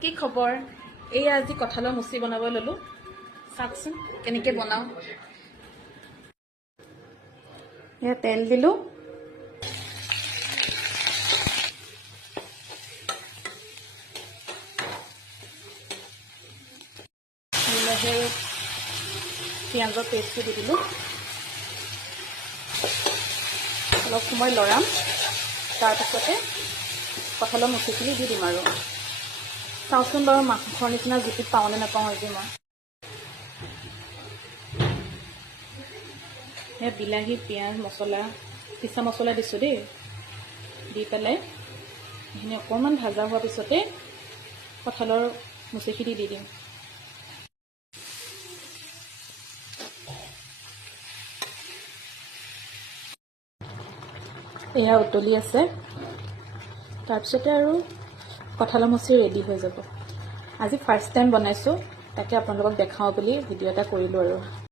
কি খবৰ এই আজি কঁঠালৰ মুচি বনাব ললো চাকচোন কেনেকৈ বনাও এয়া তেল দিলো বিলাহী পিঁয়াজৰ পেষ্টটো দি দিলো অলপ সময় লৰাম তাৰপিছতে কঁঠালৰ মুচিখিনি দি দিম আৰু চাওচোন বাৰু মাংসৰ নিচিনা জুতিত পাওঁ নে নাপাওঁ আজি মই সেই বিলাহী পিঁয়াজ মছলা পিছা মছলা দিছোঁ দেই দি পেলাই সেইখিনি অকণমান ভাজা হোৱাৰ পিছতে কঁঠালৰ মুচিখিনি দি দিম এয়া উতলি আছে তাৰপিছতে আৰু কঁঠালৰ মুচি ৰেডি হৈ যাব আজি ফাৰ্ষ্ট টাইম বনাইছোঁ তাকে আপোনালোকক দেখাওঁ বুলি ভিডিঅ' এটা কৰিলোঁ আৰু